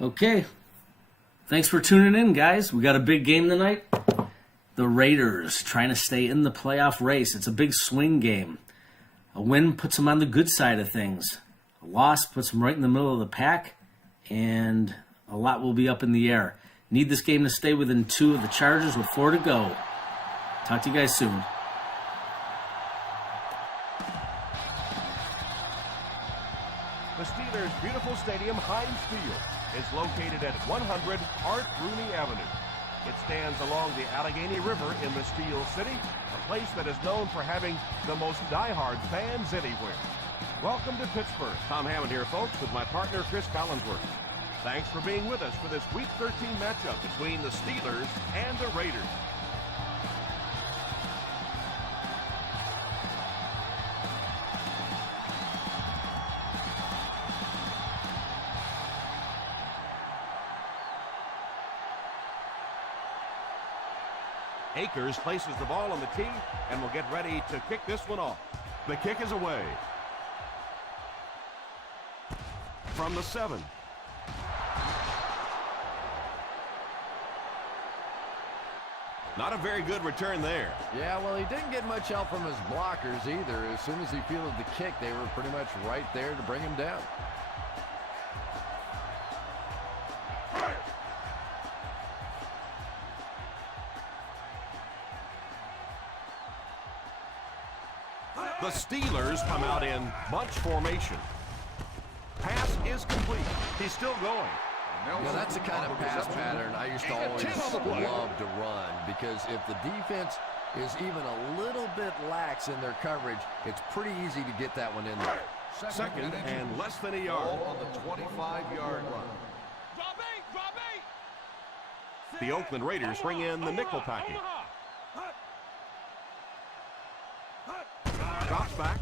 Okay. Thanks for tuning in, guys. We got a big game tonight. The Raiders trying to stay in the playoff race. It's a big swing game. A win puts them on the good side of things. A loss puts them right in the middle of the pack, and a lot will be up in the air. Need this game to stay within 2 of the Chargers with 4 to go. Talk to you guys soon. The Steelers' beautiful stadium, Heinz Field, is located at 100 Art Rooney Avenue. It stands along the Allegheny River in the Steel City, a place that is known for having the most diehard fans anywhere. Welcome to Pittsburgh. Tom Hammond here, folks, with my partner, Chris Collinsworth. Thanks for being with us for this Week 13 matchup between the Steelers and the Raiders. Akers places the ball on the tee and will get ready to kick this one off. The kick is away. From the 7. Not a very good return there. Yeah, well, he didn't get much help from his blockers either. As soon as he fielded the kick, they were pretty much right there to bring him down. The Steelers come out in bunch formation. Pass is complete. He's still going. Yeah, that's the kind of pass pattern I used to always love to run, because if the defense is even a little bit lax in their coverage, it's pretty easy to get that one in there. Second and less than a yard. On the 25-yard line. The Oakland Raiders bring in the nickel package. Drops back.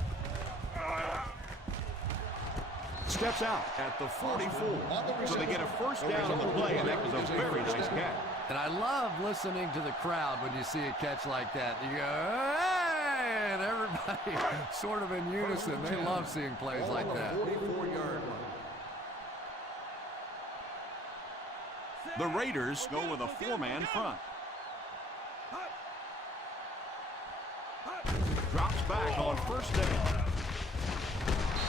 Steps out at the 44. So they get a first down on the play, and that was a very nice catch. And I love listening to the crowd when you see a catch like that. You go, hey! And everybody sort of in unison. They love seeing plays like that. The Raiders go with a 4-man front. Drops back on first down.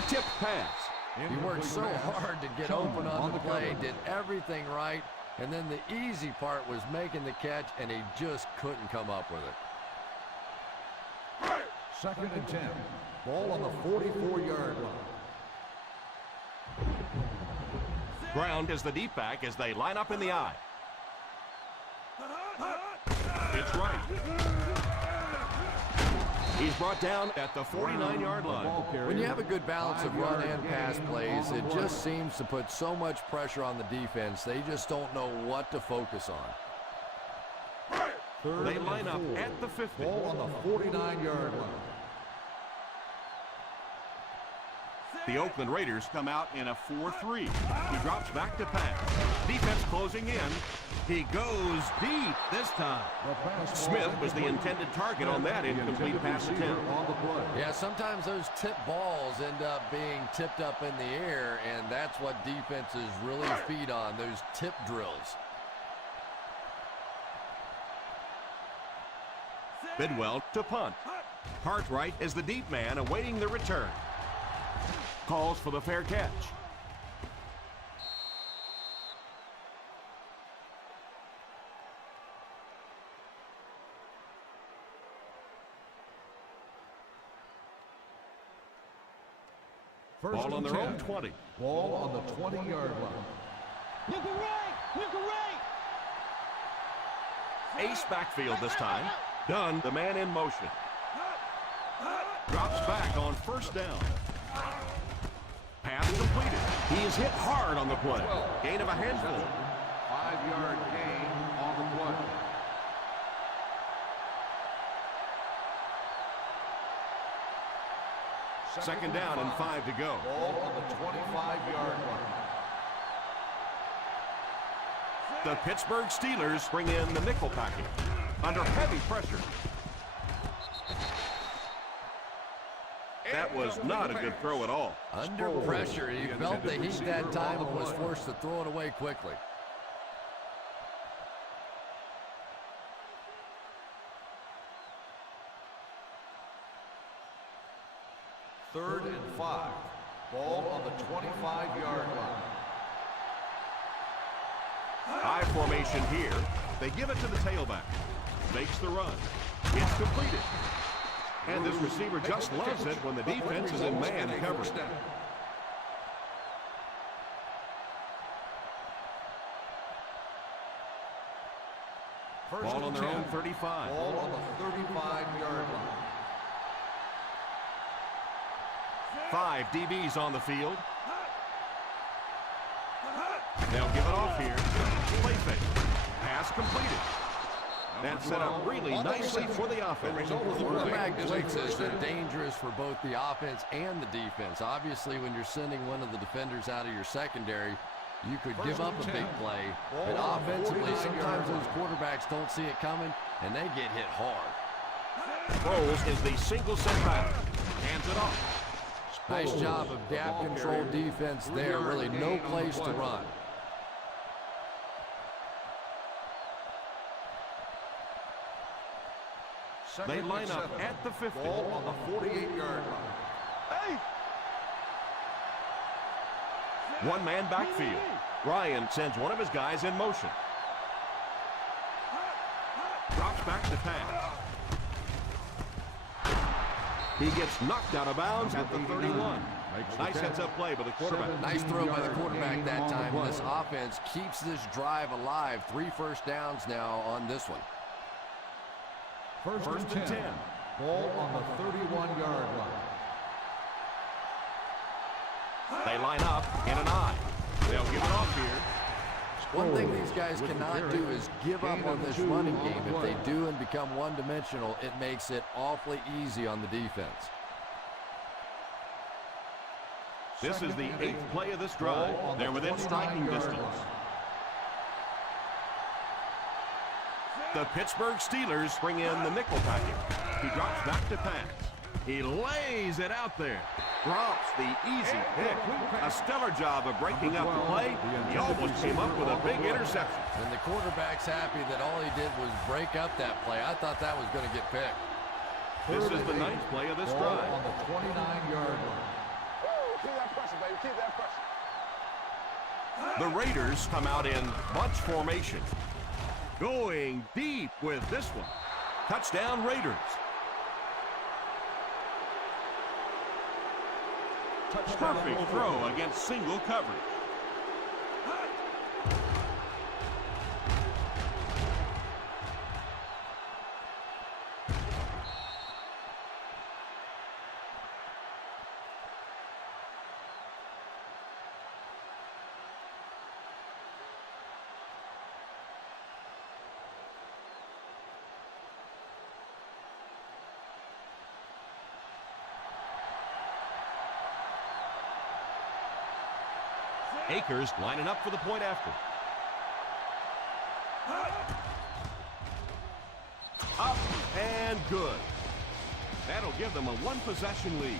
Tip pass. He worked so hard to get open on the play, did everything right, and then the easy part was making the catch, and he just couldn't come up with it. Second and 10. Ball on the 44-yard line. Ground is the deep back as they line up in the I. It's right. He's brought down at the 49-yard line. When you have a good balance of run and pass plays, it just seems to put so much pressure on the defense. They just don't know what to focus on. They line up at the 50. Ball on the 49-yard line. The Oakland Raiders come out in a 4-3. He drops back to pass. Defense closing in. He goes deep this time. Smith was the intended target on that incomplete pass attempt. Yeah, sometimes those tip balls end up being tipped up in the air, and that's what defenses really feed on, those tip drills. Bidwell to punt. Cartwright is the deep man awaiting the return. Calls for the fair catch. Ball on their own 20. Ball on the 20-yard line. Look right! Look right! Ace backfield this time. Dunn, the man in motion. Drops back on first down. Pass completed. He is hit hard on the play. Gain of a handful. 5-yard gain on the play. Second down and 5 to go. Ball on the 25-yard line. The Pittsburgh Steelers bring in the nickel package under heavy pressure. That was not a good throw at all. Under pressure, he felt the heat that time and was forced to throw it away quickly. Third and 5. Ball on the 25-yard line. High formation here. They give it to the tailback. Makes the run. It's completed. And this receiver just loves it when the defense is in man coverage. Ball on their own 35. Ball on the 35-yard line. 5 DBs on the field. They'll give it off here. Play fake. Pass completed. That set up really nicely for the offense. Quarterback blitzes are dangerous for both the offense and the defense. Obviously, when you're sending one of the defenders out of your secondary, you could give up a big play. But offensively, sometimes those quarterbacks don't see it coming, and they get hit hard. Throws is the single set back. Hands it off. Nice job of gap control defense there. Really no place to run. They line up at the 50. Ball on the 48-yard line. One-man backfield. Ryan sends one of his guys in motion. Drops back to pass. He gets knocked out of bounds at the 31. Nice heads-up play by the quarterback. Nice throw by the quarterback that time. This offense keeps this drive alive. 3 first downs now on this one. First and 10. Ball on the 31-yard line. They line up in an I. They'll give it off here. One thing these guys cannot do is give up on this running game. If they do and become one-dimensional, it makes it awfully easy on the defense. This is the 8th play of this drive. They're within striking distance. The Pittsburgh Steelers bring in the nickel package. He drops back to pass. He lays it out there. Drops the easy pick. A stellar job of breaking up the play. He almost came up with a big interception. And the quarterback's happy that all he did was break up that play. I thought that was going to get picked. This is the 9th play of this Ball drive. on the 29-yard line. Keep that pressure, baby. Keep that pressure. The Raiders come out in bunch formation. Going deep with this one. Touchdown Raiders. Perfect throw against single coverage. Akers lining up for the point after. Up and good. That'll give them a 1-possession lead.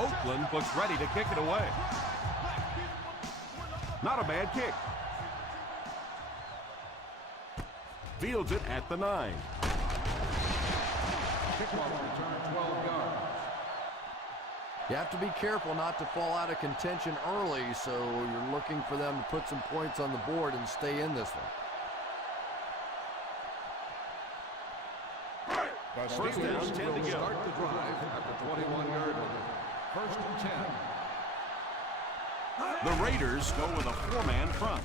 Oakland looks ready to kick it away. Not a bad kick. Fields it at the 9. Kickoff return 12 yards. You have to be careful not to fall out of contention early, so you're looking for them to put some points on the board and stay in this one. First down, 10 to go. Start the drive at the 21-yard line. First and 10. The Raiders go with a 4-man front.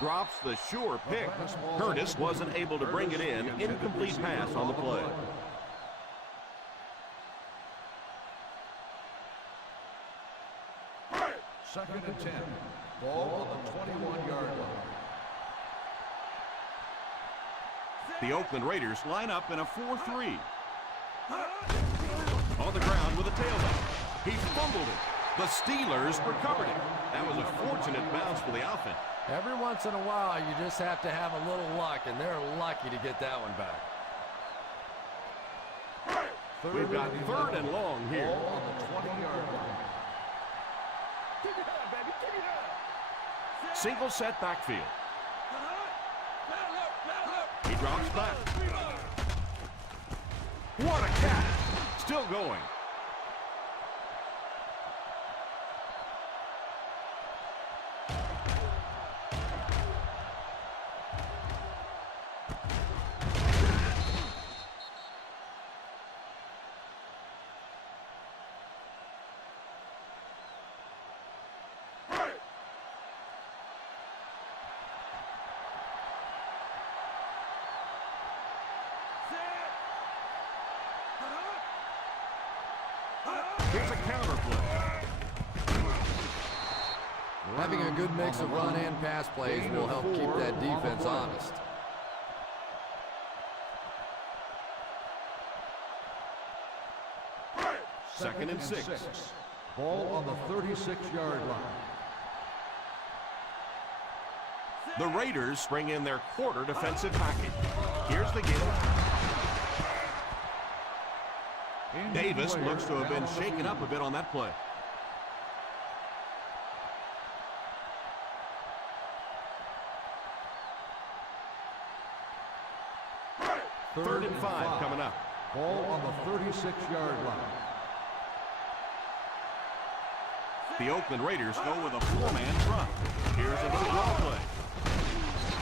Drops the sure pick. Curtis wasn't able to bring it in. Incomplete pass on the play. Second and 10. Ball on the 21-yard line. The Oakland Raiders line up in a 4-3. On the ground with a tailback. He fumbled it. The Steelers recovered it. That was a fortunate bounce for the offense. Every once in a while, you just have to have a little luck, and they're lucky to get that one back. We've got 3rd and long here. Ball on the 20-yard line. Single set backfield. He drops back. What a catch. Still going. Here's a counter play. Having a good mix of run and pass plays will help keep that defense honest. Second and 6. Ball on the 36-yard line. The Raiders bring in their quarter defensive package. Here's the give. Davis looks to have been shaken up a bit on that play. Third and 5 coming up. Ball on the 36-yard line. The Oakland Raiders go with a 4-man front. Here's a little draw play.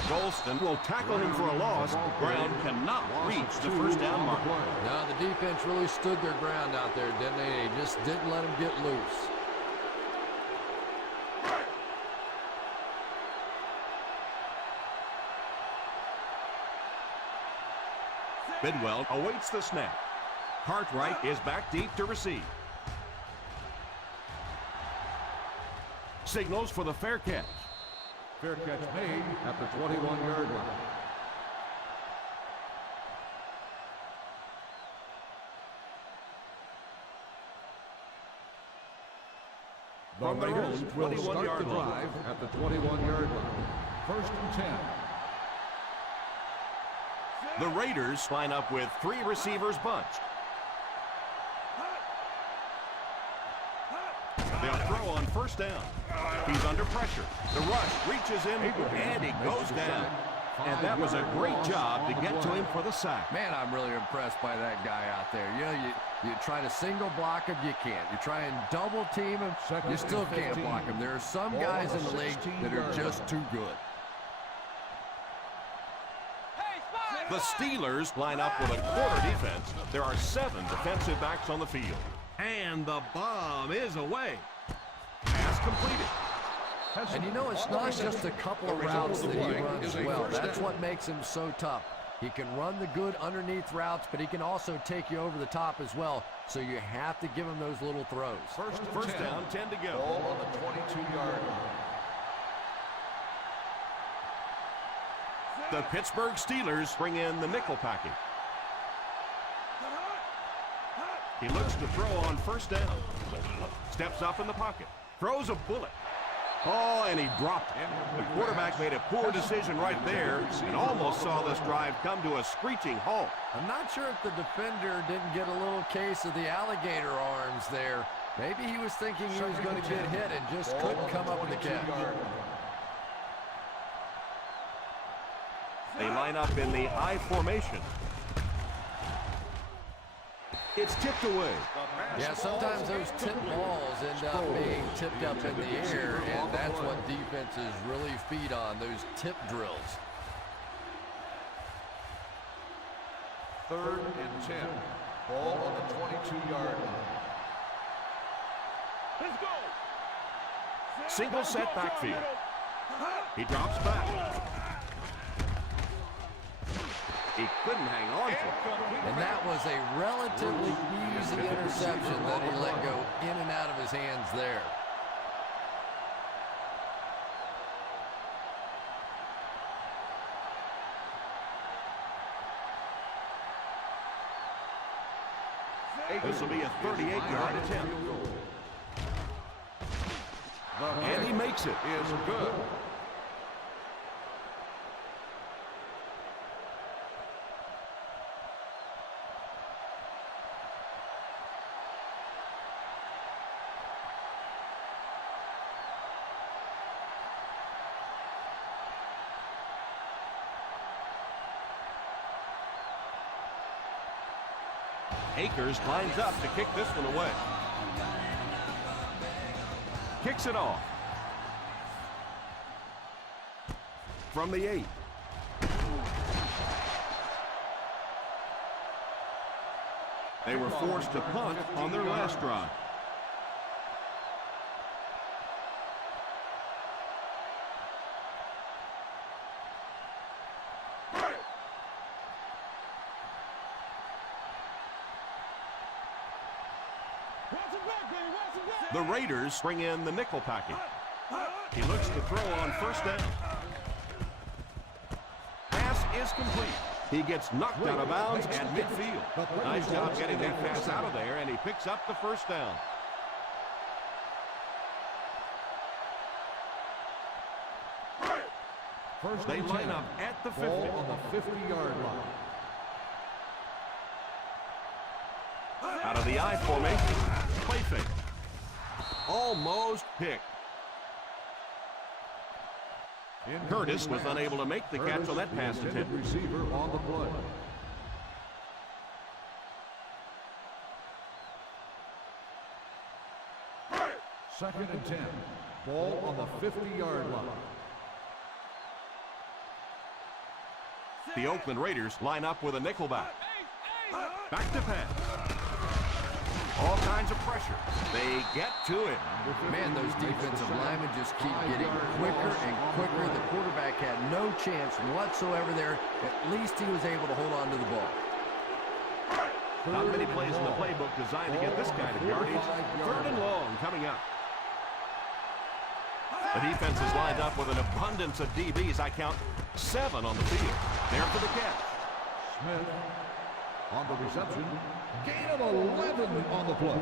Golston will tackle him for a loss. Brown cannot reach the first down mark. Now the defense really stood their ground out there, didn't they? They just didn't let him get loose. Bidwell awaits the snap. Cartwright is back deep to receive. Signals for the fair catch. Fair catch made at the 21-yard line. The From their Raiders own will start the 21-yard line. drive at the 21-yard line. 1st and 10. The Raiders line up with 3 receivers bunched. They'll throw on first down. He's under pressure. The rush reaches him, and he goes down. And that was a great job to get to him for the sack. Man, I'm really impressed by that guy out there. You know, you try to single block him, you can't. You try and double team him, you still can't block him. There are some guys in the league that are just too good. The Steelers line up with a quarter defense. There are 7 defensive backs on the field. And the bomb is away. Pass completed. And you know, it's not just a couple of routes that he runs well. That's what makes him so tough. He can run the good underneath routes, but he can also take you over the top as well. So you have to give him those little throws. First down, 10 to go. Ball on the 22-yard line. The Pittsburgh Steelers bring in the nickel package. He looks to throw on first down. Steps up in the pocket. Throws a bullet. Oh, and he dropped it. The quarterback made a poor decision right there and almost saw this drive come to a screeching halt. I'm not sure if the defender didn't get a little case of the alligator arms there. Maybe he was thinking he was going to get hit and just couldn't come up with the catch. They line up in the I formation. It's tipped away. Yeah, sometimes those tip balls end up being tipped up in the air, and that's what defenses really feed on, those tip drills. 3rd and 10. Ball on the 22-yard line. Let's go. Single set backfield. He drops back. He couldn't hang on to it. And that was a relatively easy interception that he let go in and out of his hands there. This will be a 38-yard attempt. And he makes it. Is good. Akers lines up to kick this one away. Kicks it off. From the 8. They were forced to punt on their last drive. The Raiders bring in the nickel package. He looks to throw on first down. Pass is complete. He gets knocked out of bounds at midfield. Nice job getting that pass out of there, and he picks up the first down. They line up at the 50. Ball on the 50-yard line. Out of the I formation. Play fake. Almost picked. Curtis was unable to make the catch on that pass attempt. Receiver on the play. Second and 10. Ball on the 50-yard line. The Oakland Raiders line up with a nickelback. Back to pass. All kinds of pressure. They get to him. Man, those defensive linemen just keep getting quicker and quicker. The quarterback had no chance whatsoever there. At least he was able to hold on to the ball. Not many plays in the playbook designed to get this kind of yardage. Third and long coming up. The defense is lined up with an abundance of DBs. I count 7 on the field. There for the catch. Smith on the reception. Gain of 11 on the play.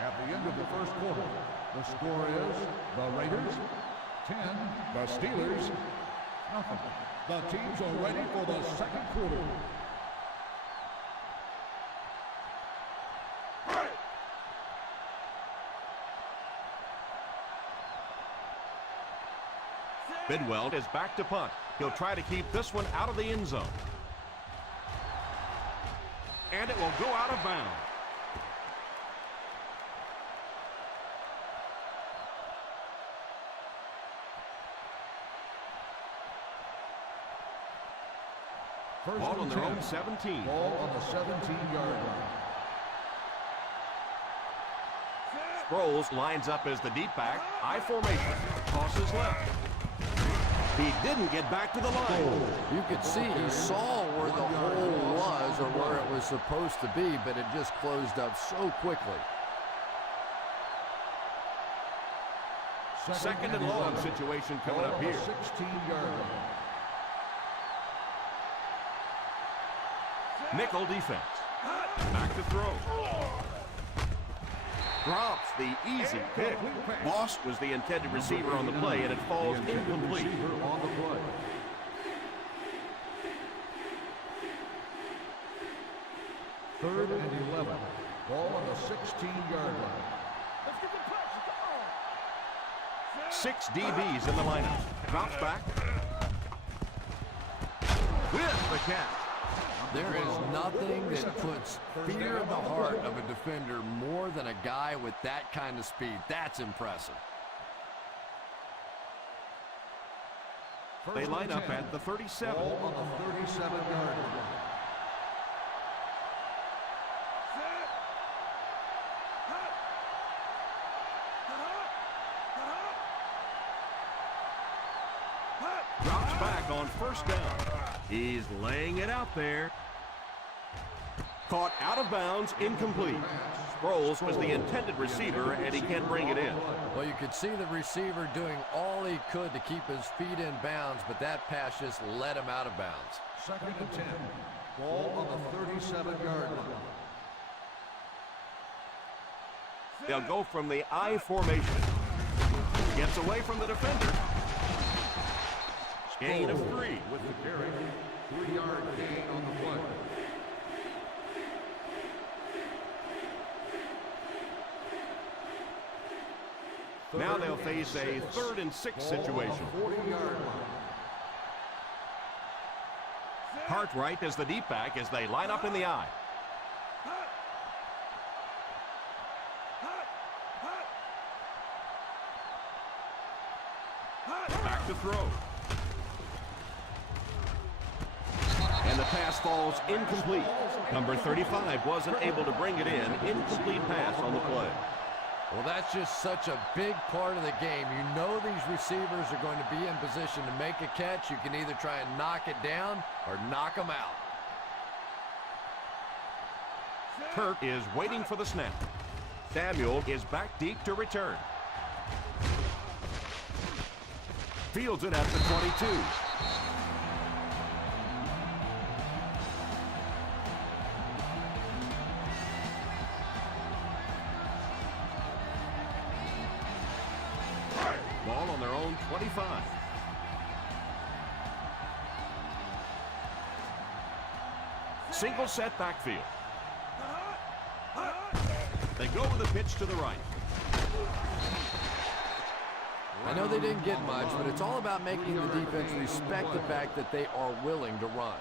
At the end of the first quarter, the score is the Raiders 10, the Steelers nothing. The teams are ready for the second quarter. Bidwell is back to punt. He'll try to keep this one out of the end zone. And it will go out of bounds. Ball on their own 17. Ball on the 17-yard line. Sproles lines up as the deep back. I formation. Tosses left. He didn't get back to the line. You could see he saw where the hole was or where it was supposed to be, but it just closed up so quickly. Second and long situation coming up here. 16-yard line. Nickel defense. Back to throw. Drops the easy pick. Moss was the intended receiver on the play, and it falls incomplete. Receiver on the play. Third and 11. Ball on the 16-yard line. 6 DBs in the lineup. Drops back. With the catch. There is nothing that puts fear in the heart of a defender more than a guy with that kind of speed. That's impressive. They line up at the 37. Ball on the 37-yard line. Drops back on first down. He's laying it out there. Caught out of bounds, incomplete. Sproles was the intended receiver, and he can't bring it in. Well, you could see the receiver doing all he could to keep his feet in bounds, but that pass just let him out of bounds. Second and 10. Ball on the 37-yard line. They'll go from the I formation. Gets away from the defender. Gain of 3. With the carry, 3-yard gain on the play. Now they'll face a 3rd and 6 situation. 40-yard line. Cartwright is the deep back as they line up in the I. Back to throw. And the pass falls incomplete. Number 35 wasn't able to bring it in. Incomplete pass on the play. Well, that's just such a big part of the game. You know these receivers are going to be in position to make a catch. You can either try and knock it down or knock them out. Kurt is waiting for the snap. Samuel is back deep to return. Fields it at the 22. Ball on their own 25. Single set backfield. They go with a pitch to the right. I know they didn't get much, but it's all about making the defense respect the fact that they are willing to run.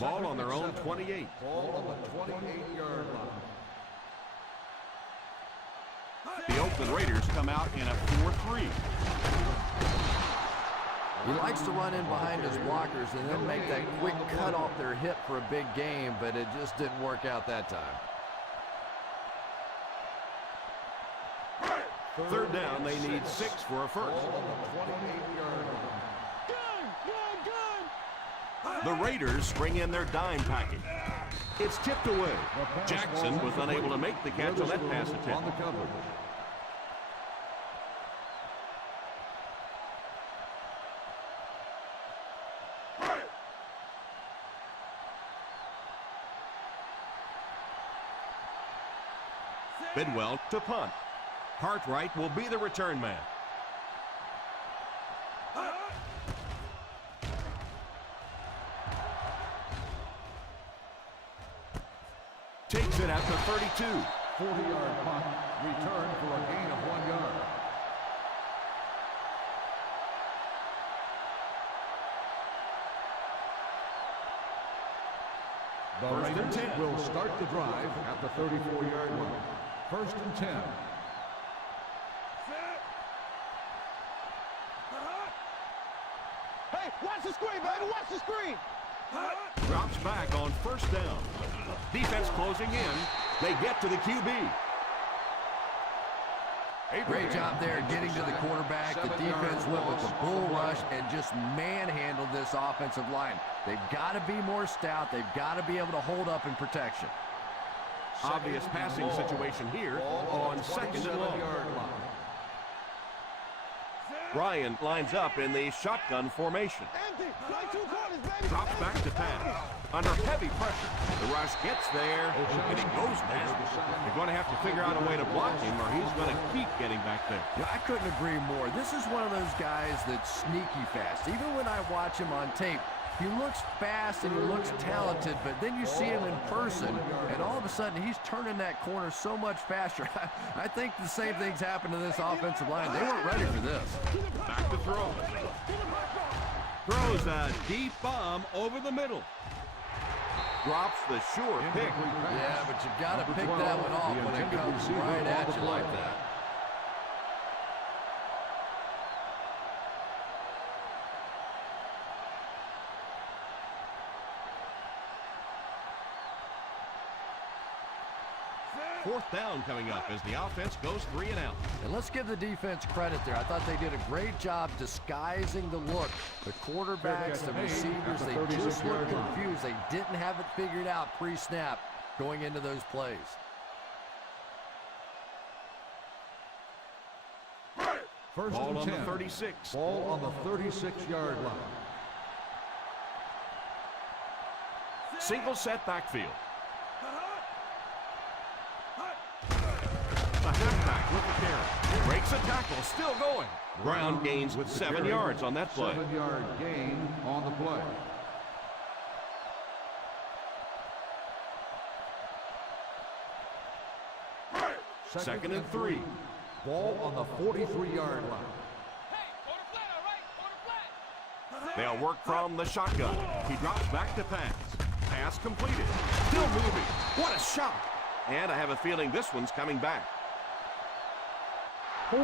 Ball on their own 28. Ball on the 28-yard line. The Oakland Raiders come out in a 4-3. He likes to run in behind his blockers and then make that quick cut off their hip for a big game, but it just didn't work out that time. 3rd down, they need 6 for a first. Ball on the 28-yard line. The Raiders bring in their dime package. It's tipped away. Jackson was unable to make the catch on that pass On the attempt. coverage. Bidwell to punt. Cartwright will be the return man. Takes it at the 32. 40-yard punt. Return for a gain of 1 yard. The First and Raiders 10. will start the drive at the 34-yard line. 1st and 10. Hey, watch the screen, baby. Watch the screen. Drops back on 1st down. Defense closing in. They get to the QB. Great job there getting to the quarterback. The defense went with the bull rush and just manhandled this offensive line. They've got to be more stout. They've got to be able to hold up in protection. Obvious passing situation here on 2nd and long. Ryan lines up in the shotgun formation. Empty. Play 2 quarters, baby. Drops back to pass. Under heavy pressure. The rush gets there, and he goes down. They're going to have to figure out a way to block him, or he's going to keep getting back there. Yeah, I couldn't agree more. This is one of those guys that's sneaky fast. Even when I watch him on tape, he looks fast and he looks talented, but then you see him in person, and all of a sudden he's turning that corner so much faster. I think the same thing's happened to this offensive line. They weren't ready for this. Back to throw. Throws a deep bomb over the middle. Drops the sure pick. Yeah, but you got to pick that one off when it comes right at you like that. Fourth down coming up as the offense goes 3 and out. And let's give the defense credit there. I thought they did a great job disguising the look. The quarterbacks, the receivers, they just looked confused. They didn't have it figured out pre-snap going into those plays. First Ball and on 10. the 36. Ball on the 36-yard line. Single set backfield. The halfback with the carry. Breaks a tackle, still going. Brown gains with 7 yards on that play. 7-yard gain on the play. Second and 3. Ball on the 43-yard line. They'll work from the shotgun. He drops back to pass. Pass completed. Still moving. What a shot. And I have a feeling this one's coming back. And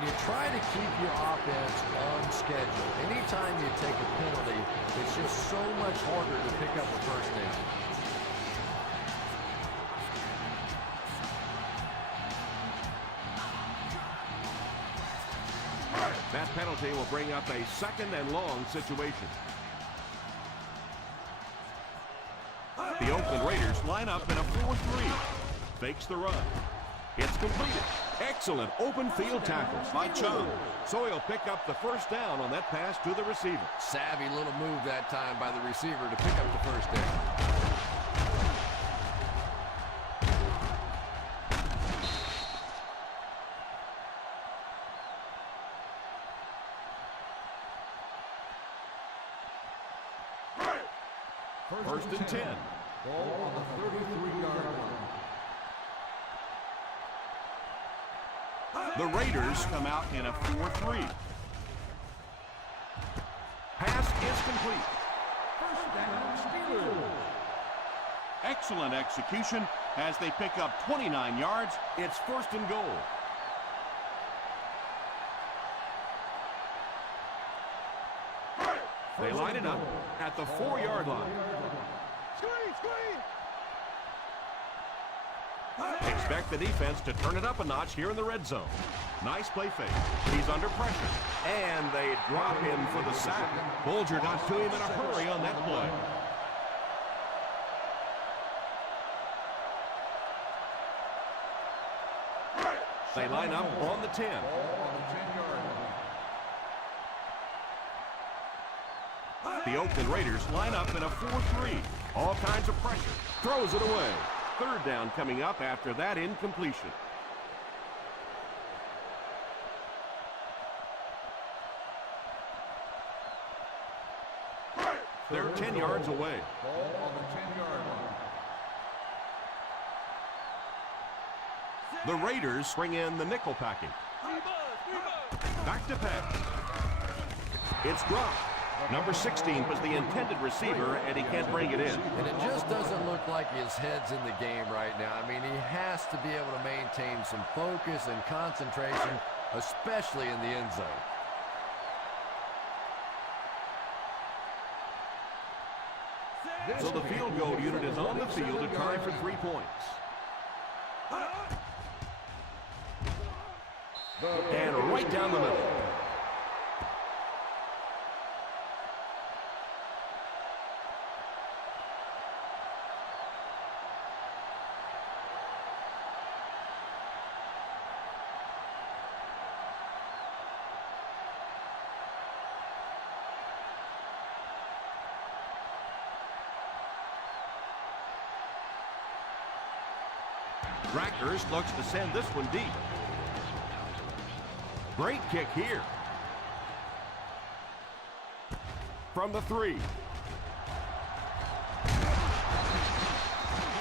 you try to keep your offense on schedule. Anytime you take a penalty, it's just so much harder to pick up a first down. That penalty will bring up a second and long situation. The Oakland Raiders line up in a 4-3. Fakes the run. It's completed. Excellent open field tackles by Chung. So he'll pick up the first down on that pass to the receiver. Savvy little move that time by the receiver to pick up the first down. First and 10. Ball on the 33-yard line. The Raiders come out in a 4-3. Pass is complete. First down, Steelers. Excellent execution as they pick up 29 yards. It's first and goal. They line it up at the 4-yard line. Expect the defense to turn it up a notch here in the red zone. Nice play fake. He's under pressure. And they drop him for the sack. Bulger got to him in a hurry on that play. They line up on the 10. Ball on the 10-yard line. The Oakland Raiders line up in a 4-3. All kinds of pressure. Throws it away. Third down coming up after that incompletion. They're 10 yards away. Ball on the 10-yard line. The Raiders bring in the nickel package. Back to pass. It's dropped. Number 16 was the intended receiver, and he can't bring it in. And it just doesn't look like his head's in the game right now. I mean, he has to be able to maintain some focus and concentration, especially in the end zone. So the field goal unit is on the field to try for 3 points. And right down the middle. Rackers looks to send this one deep. Great kick here. From the 3.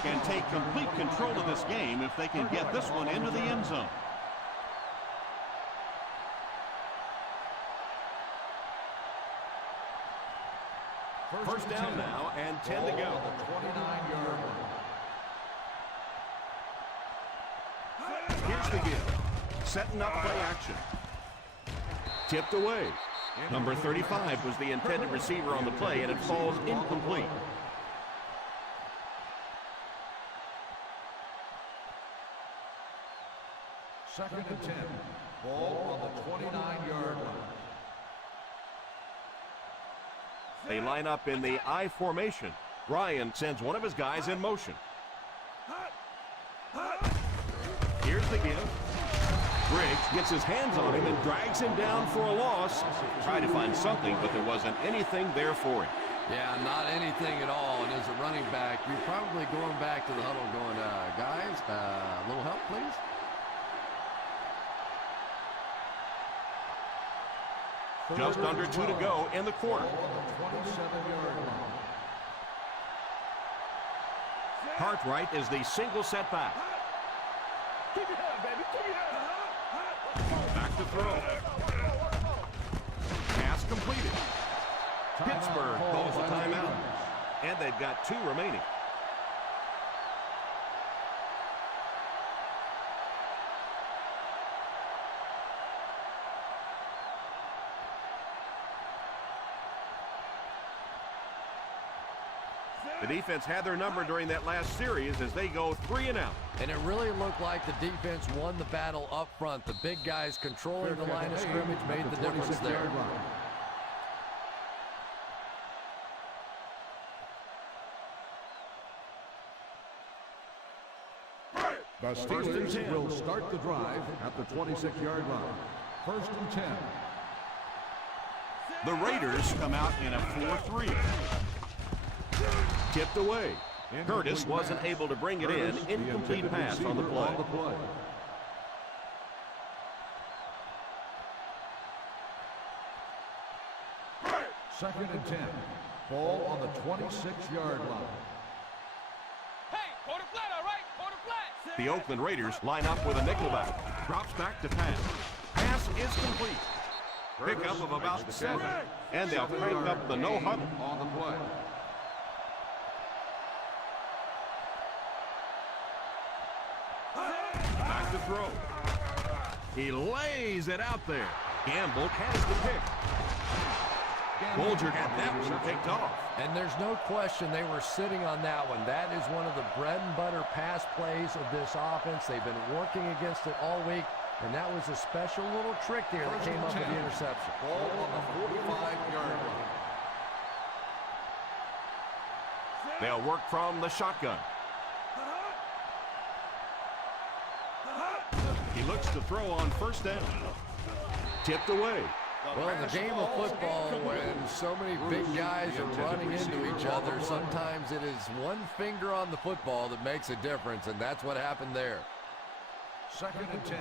Can take complete control of this game if they can get this one into the end zone. First down now and 10 to go. Ball on the 29-yard line. Here's the give. Setting up play action. Tipped away. Number 35 was the intended receiver on the play, and it falls incomplete. Second and 10. Ball on the 29-yard line. They line up in the I formation. Ryan sends one of his guys in motion. Here's Here's the give. Briggs gets his hands on him and drags him down for a loss. Tried to find something, but there wasn't anything there for him. Yeah, not anything at all. And as a running back, you're probably going back to the huddle going, guys, a little help, please. Just under 2 to go in the quarter. Cartwright is the single setback. Keep your head, baby. Keep your head. Back to throw. Pass completed. Pittsburgh calls a timeout. And they've got 2 remaining. The defense had their number during that last series as they go 3 and out. And it really looked like the defense won the battle up front. The big guys controlling the line of scrimmage made the difference there. The Steelers will start the drive at the 26-yard line. First and 10. The Raiders come out in a 4-3. Tipped away. Curtis wasn't able to bring it in. Incomplete pass on the play. Second and 10. Ball on the 26-yard line. Hey, quarter flat, all right? Quarter flat. The Oakland Raiders line up with a nickelback. Drops back to pass. Pass is complete. Pickup of about 7. And they'll crank up the no huddle. On the play. Back to throw. He lays it out there. Gamble has the pick. Bolger got that one picked off. And there's no question they were sitting on that one. That is one of the bread and butter pass plays of this offense. They've been working against it all week, and that was a special little trick there that came up with the interception. Ball on the 45-yard line. They'll work from the shotgun. He looks to throw on first down. Tipped away. Well, in the game of football, when so many big guys are running into each other, sometimes it is one finger on the football that makes a difference, and that's what happened there. Second and 10.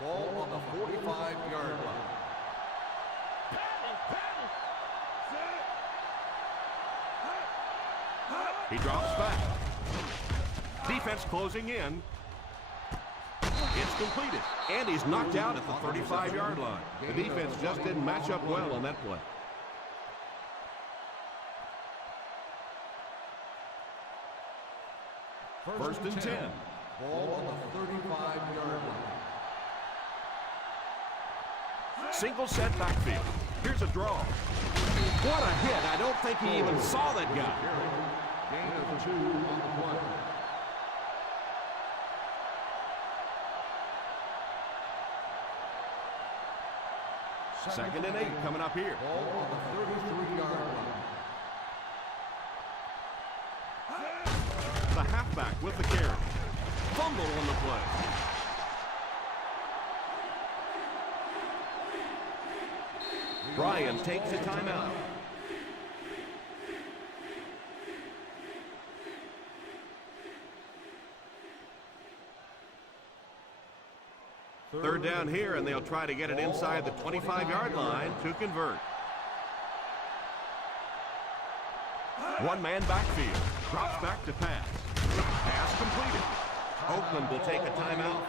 Ball on the 45-yard line. He drops back. Defense closing in. It's completed. And he's knocked out at the 35-yard line. The defense just didn't match up well on that play. First and 10. Ball on the 35-yard line. Single set backfield. Here's a draw. What a hit. I don't think he even saw that guy. Gain of 2 on the play. Second and 8 coming up here. Ball on the 33-yard line. The halfback with the carry. Fumble on the play. Ryan takes a timeout. Third down here, and they'll try to get it inside the 25-yard line to convert. One-man backfield. Drops back to pass. Pass completed. Oakland will take a timeout.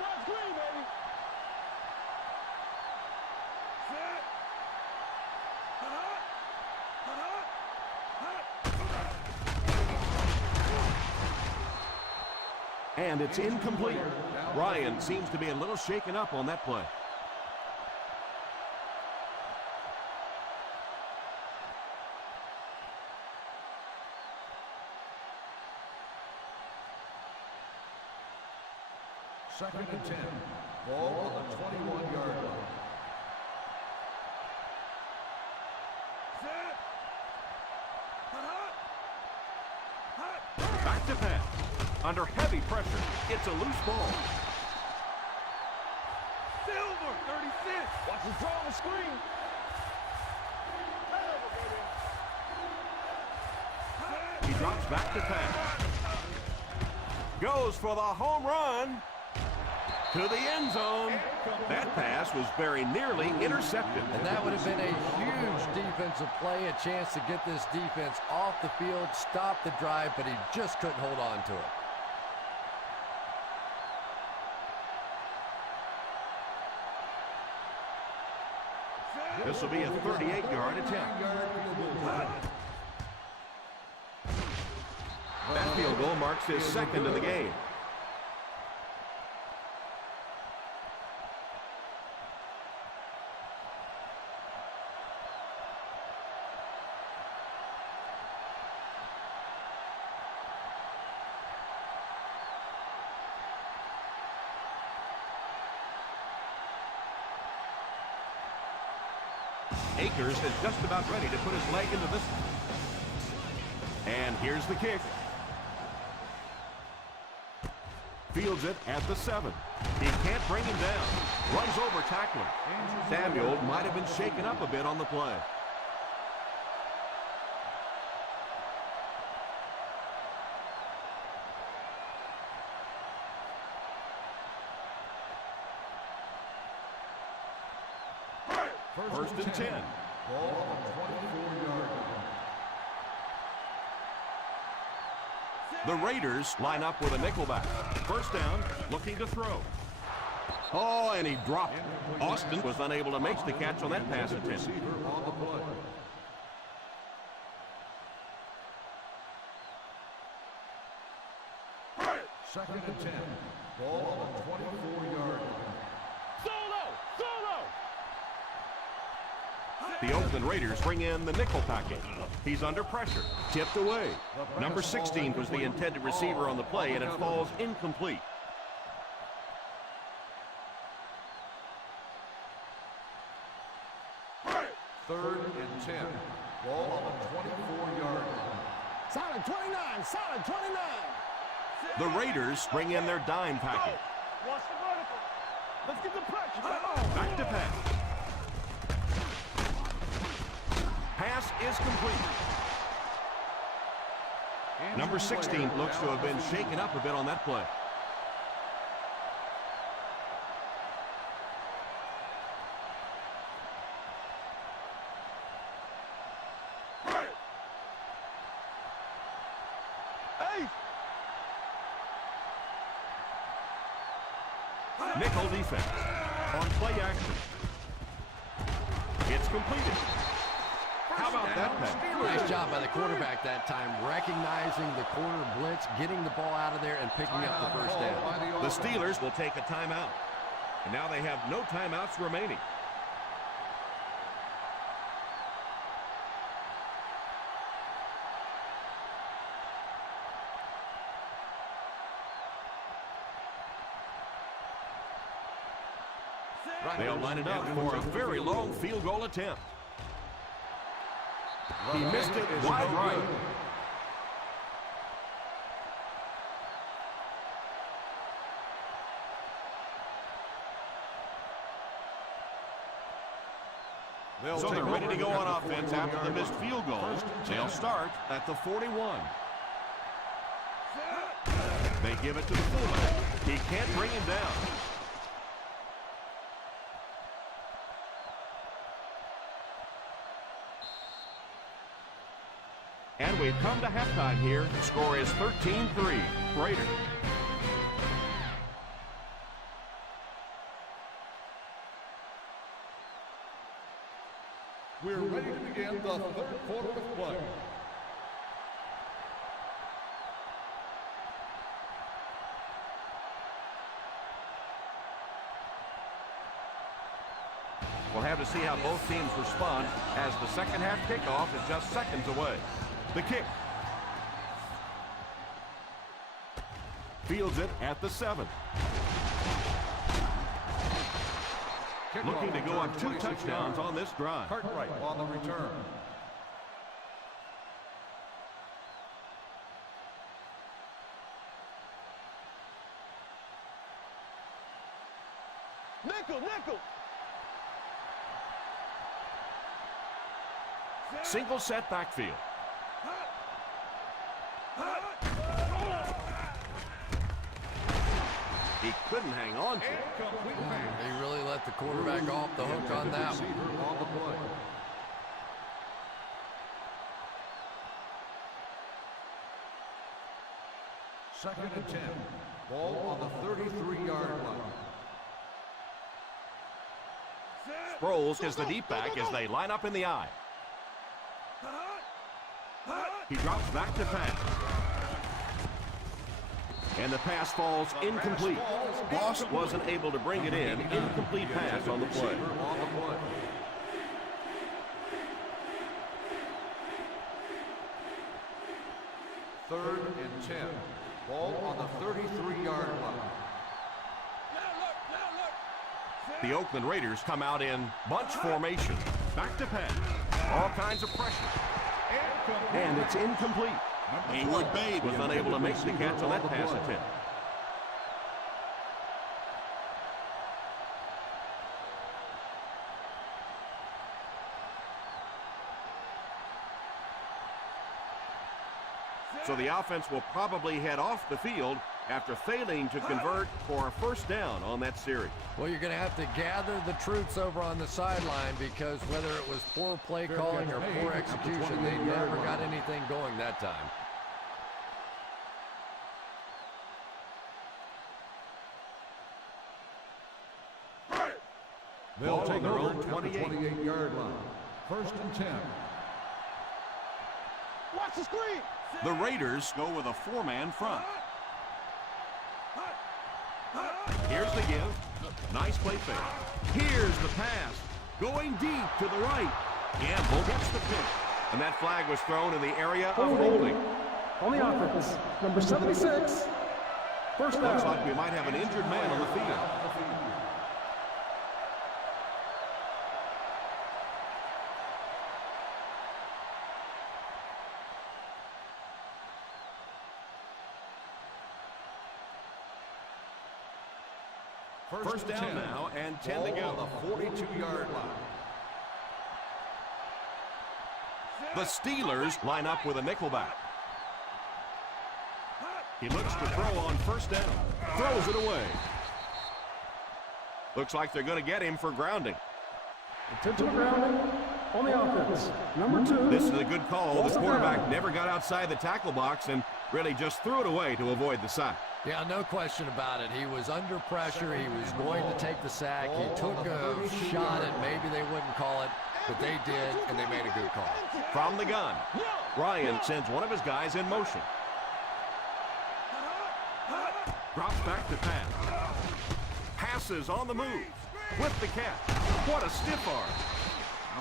West Green, baby. Set. And it's incomplete. Ryan seems to be a little shaken up on that play. Second and 10. Ball on the 21-yard line. Back to pass. Under heavy pressure, it's a loose ball. Silver, 36. Watch him throw on the screen. He drops back to pass. Goes for the home run to the end zone. That pass was very nearly intercepted. And that would have been a huge defensive play, a chance to get this defense off the field, stop the drive, but he just couldn't hold on to it. This will be a 38-yard attempt. That field goal marks his second of the game. Akers is just about ready to put his leg into this one. And here's the kick. Fields it at the 7. He can't bring him down. Runs over tackler. Samuel might have been shaken up a bit on the play. First and 10. Ball on the 24-yard line. The Raiders line up with a nickelback. First down, looking to throw. Oh, and he dropped it. Austin was unable to make the catch on that pass attempt. Receiver on the play. Second and 10. Ball on the 24-yard line. The Oakland Raiders bring in the nickel package. He's under pressure. Tipped away. Number 16 was the intended receiver on the play, and it falls incomplete. Third and 10. Ball on the 24-yard line. Solid 29. Solid 29. The Raiders bring in their dime package. Watch the vertical. Let's get the pressure. Back to pass. Pass is complete. Number 16 looks to have been shaken up a bit on that play. Nickel defense on play action. It's completed. How about that pass? Nice job by the quarterback that time, recognizing the corner blitz, getting the ball out of there, and picking up the first down. The Steelers will take a timeout. And now they have no timeouts remaining. They'll line it up for a very long field goal attempt. He missed it wide right. So they're ready to go on offense after the missed field goals. They'll start at the 41. They give it to the fullback. He can't bring him down. And we've come to halftime here. The score is 13-3. Raiders. We're ready to begin the third quarter of play. We'll have to see how both teams respond as the second half kickoff is just seconds away. The kick. Fields it at the 7. Looking to go up 2 touchdowns on this drive. Cartwright on the return. Nickel. Single set backfield. He couldn't hang on to it. He really let the quarterback off the hook on that one. On the play. Second and 10. Ball on the 33-yard line. Sproles is the deep back as they line up in the eye. He drops back to pass. And the pass falls incomplete. Boss wasn't able to bring it in. Incomplete pass on the play. Third and 10. Ball on the 33-yard line. The Oakland Raiders come out in bunch formation. Back to pass. All kinds of pressure. And it's incomplete. Hayward Bay was unable to make the catch on that pass attempt. So the offense will probably head off the field after failing to convert for a first down on that series. Well, you're going to have to gather the troops over on the sideline because whether it was poor play calling or poor execution, they never got anything going that time. They'll take their own 28-yard line. First and 10. Watch the screen. The Raiders go with a 4-man front. Here's the give. Nice play fake. Here's the pass. Going deep to the right. Gamble gets the pick. And that flag was thrown in the area of holding. On the offense, number 76. First down. Looks like we might have an injured man on the field. First down now and 10 to go. On the 42-yard line. The Steelers line up with a nickelback. He looks to throw on first down. Throws it away. Looks like they're going to get him for grounding. Intentional grounding on the offense, number 2. This is a good call. The quarterback never got outside the tackle box and really just threw it away to avoid the sack. Yeah, no question about it. He was under pressure. He was going to take the sack. He took a shot at maybe they wouldn't call it, but they did, and they made a good call. From the gun, Ryan sends one of his guys in motion. Drops back to pass. Passes on the move. With the catch. What a stiff arm.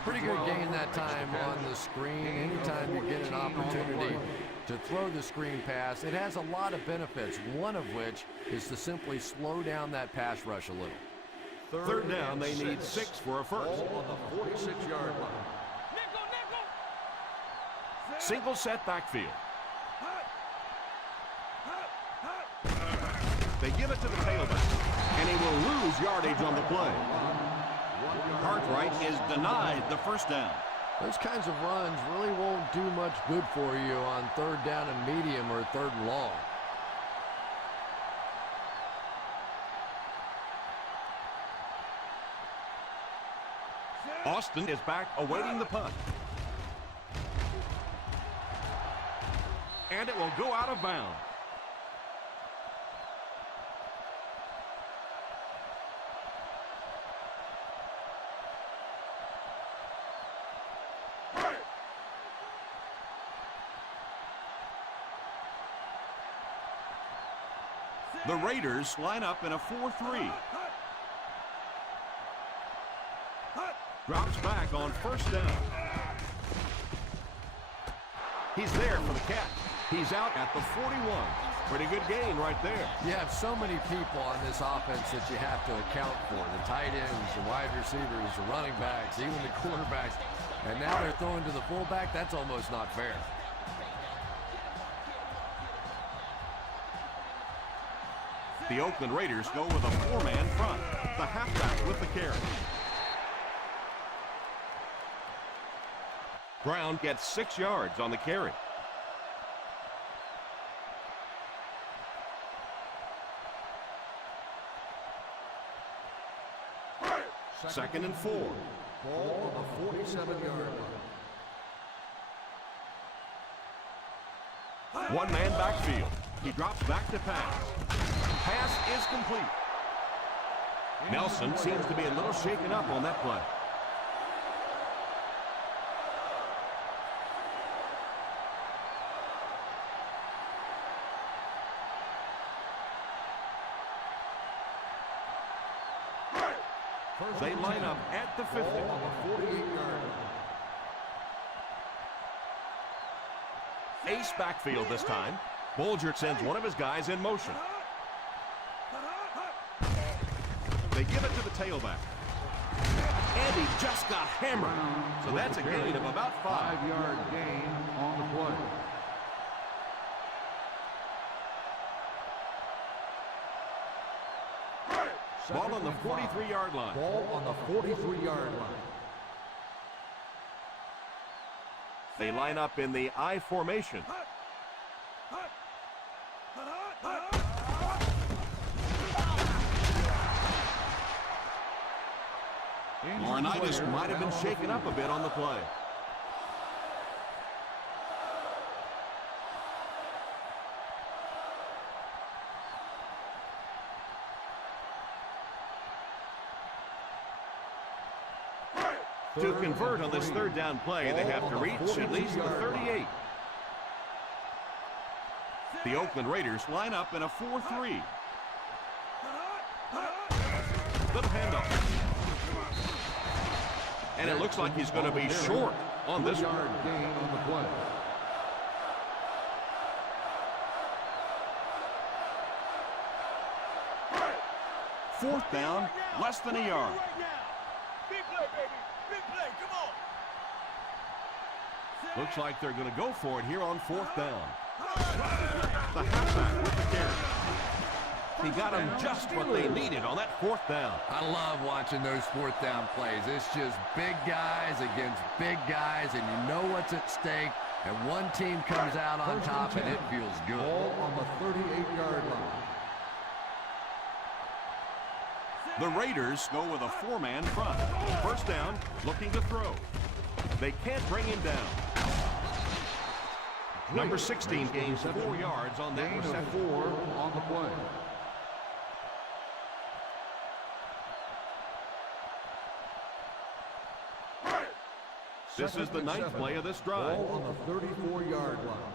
Pretty good gain that time on the screen. Anytime you get an opportunity to throw the screen pass, it has a lot of benefits, one of which is to simply slow down that pass rush a little. Third down, they need 6 for a first. Ball on the 46-yard line. Single set backfield. They give it to the tailback, and he will lose yardage on the play. Cartwright is denied the first down. Those kinds of runs really won't do much good for you on third down and medium or third and long. Austin is back awaiting the punt. And it will go out of bounds. The Raiders line up in a 4-3. Drops back on first down. He's there for the catch. He's out at the 41. Pretty good gain right there. You have so many people on this offense that you have to account for. The tight ends, the wide receivers, the running backs, even the quarterbacks. And now they're throwing to the fullback. That's almost not fair. The Oakland Raiders go with a 4-man front. The halfback with the carry. Brown gets 6 yards on the carry. Second and 4. Ball on the 47-yard line. One-man backfield. He drops back to pass. Pass is complete. Nelson seems to be a little shaken up on that play. They line up at the 50. On the 48-yard line. Ace backfield this time. Bulger sends one of his guys in motion. They give it to the tailback. And he just got hammered. So that's a gain of about 5. 5-yard gain on the play. Ball on the 43-yard line. Ball on the 43-yard line. They line up in the I formation. Laurinaitis might have been shaken up a bit on the play. To convert on this third down play, they have to reach at least the 38. The Oakland Raiders line up in a 4-3. Little handoff. And it looks like he's going to be short on this one. 3-yard gain on the play. Fourth down, less than a yard. Looks like they're going to go for it here on fourth down. The halfback with the carry. He got them just what they needed on that fourth down. I love watching those fourth down plays. It's just big guys against big guys, and you know what's at stake, and one team comes out on top, and it feels good. Ball on the 38-yard line. The Raiders go with a 4-man front. First down, looking to throw. They can't bring him down. Number 16 gains 4 yards on that Gain of reception. 4 on the play. This is the 9th play of this drive. Ball on the 34-yard line.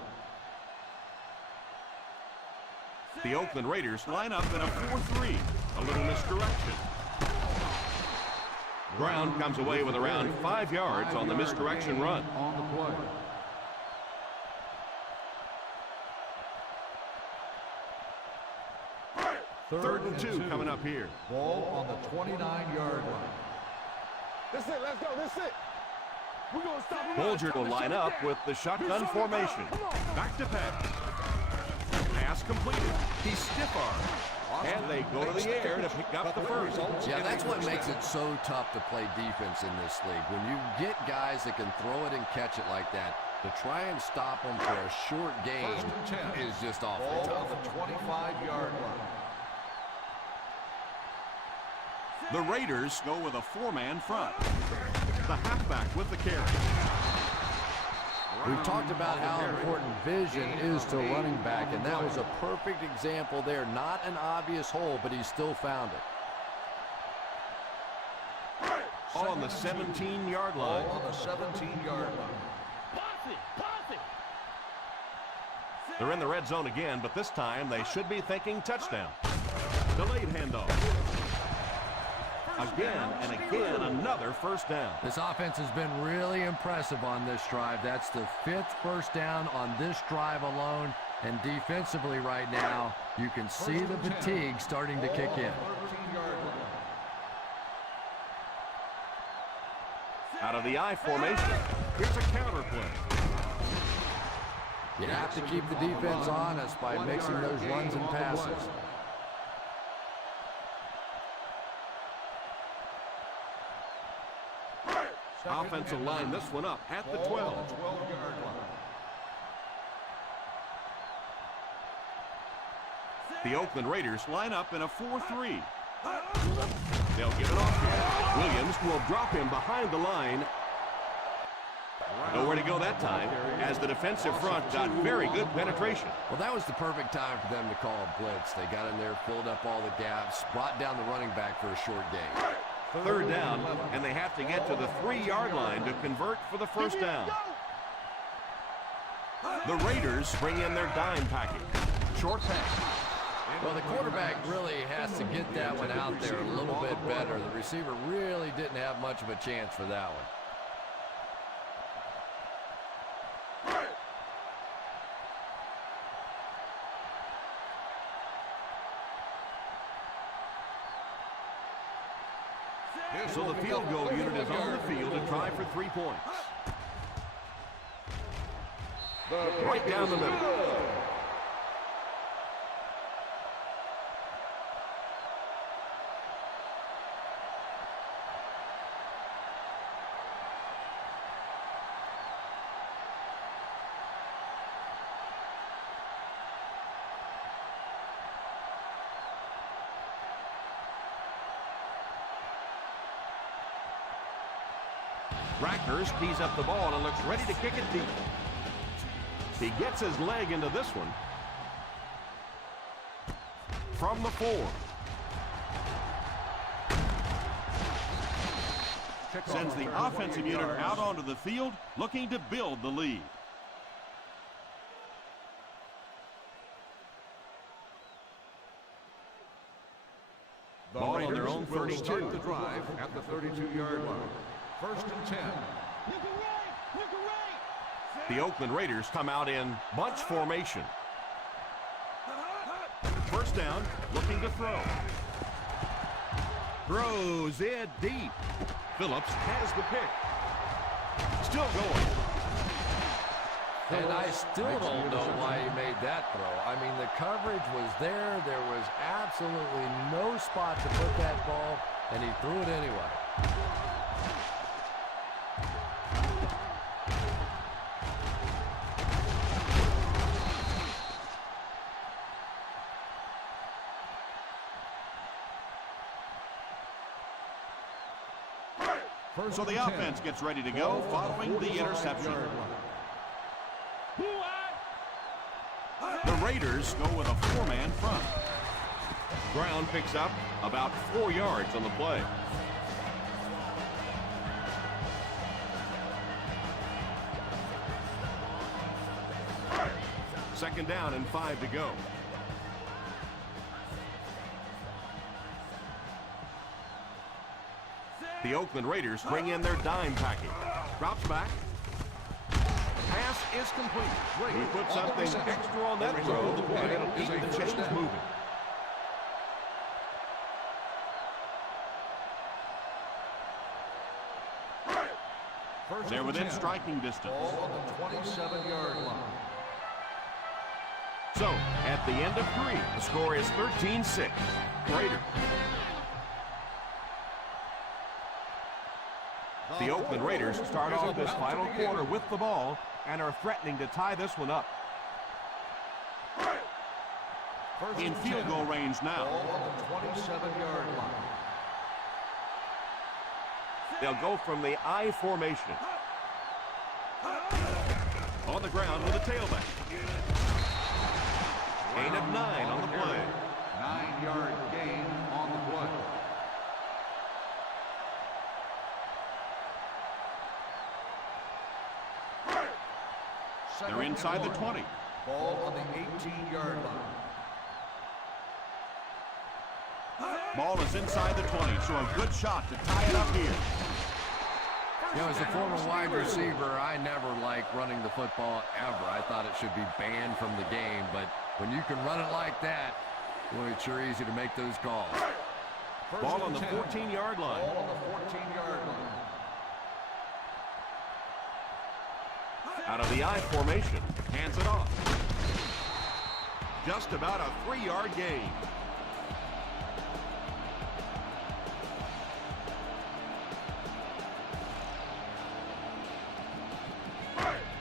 The Oakland Raiders line up in a 4-3. A little misdirection. Brown comes away with around 5 yards on the misdirection run. On the play. Third and 2 coming up here. Ball on the 29-yard line. That's it. Let's go. That's it. We're going to stop him. Bulger will line up with the shotgun formation. Back to pass. Pass completed. He's stiff-armed. And they go to the air to pick up the first. Yeah, that's what makes it so tough to play defense in this league. When you get guys that can throw it and catch it like that, to try and stop them for a short gain is just awful Ball tough. on the 25-yard line. The Raiders go with a 4-man front. The halfback with the carry. We've talked about how important vision is to a running back, and that was a perfect example there. Not an obvious hole, but he still found it. On the 17-yard line. Ball on the 17-yard line. They're in the red zone again, but this time they should be thinking touchdown. Delayed handoff. Again and again, another first down. This offense has been really impressive on this drive. That's the 5th first down on this drive alone, And defensively right now, you can see the fatigue starting to kick in. Out of the I formation, here's a counter play. You have to keep the defense honest by mixing those runs and passes. Offensive line this one up at the 12. The Oakland Raiders line up in a 4-3. They'll get it off here. Williams will drop him behind the line. Nowhere to go that time, as the defensive front got very good penetration. Well, that was the perfect time for them to call a blitz. They got in there, filled up all the gaps, brought down the running back for a short gain. Third down, and they have to get to the 3-yard line to convert for the first down. The Raiders bring in their dime package. Short pass. Well, the quarterback really has to get that one out there a little bit better. The receiver really didn't have much of a chance for that one. So the field goal unit is on the field to try for 3 points. Right down the middle. Rackers tees up the ball and looks ready to kick it deep. He gets his leg into this one. From the 4. Sends the offensive unit out onto the field, looking to build the lead. Ball on their own 32. The drive at the 32-yard line. First and 10. The Oakland Raiders come out in bunch formation. First down, looking to throw. Throws it deep. Phillips has the pick. Still going. And I still don't know why he made that throw. I mean, the coverage was there. There was absolutely no spot to put that ball, and he threw it anyway. So the offense gets ready to go following the interception. The Raiders go with a 4-man front. Brown picks up about 4 yards on the play. Second down and 5 to go. The Oakland Raiders bring in their dime package. Drops back. Pass is complete. He put something extra on that throw to keep the chains moving. They're within striking distance. Ball on the 27-yard line. So, at the end of 3, the score is 13-6. Raiders. The Oakland Raiders start off this final quarter with the ball and are threatening to tie this one up. In field goal range now. Ball on the 27-yard line. They'll go from the I formation. On the ground with a tailback. Gain of 9 on the play. 9-yard gain on the play. They're inside the 20. Ball on the 18-yard line. Ball is inside the 20, so a good shot to tie it up here. You know, as a former wide receiver, I never liked running the football ever. I thought it should be banned from the game, but when you can run it like that, boy, it's sure easy to make those calls. Ball on the 14-yard line. Ball on the 14-yard line. Out of the I formation, hands it off. Just about a 3-yard gain.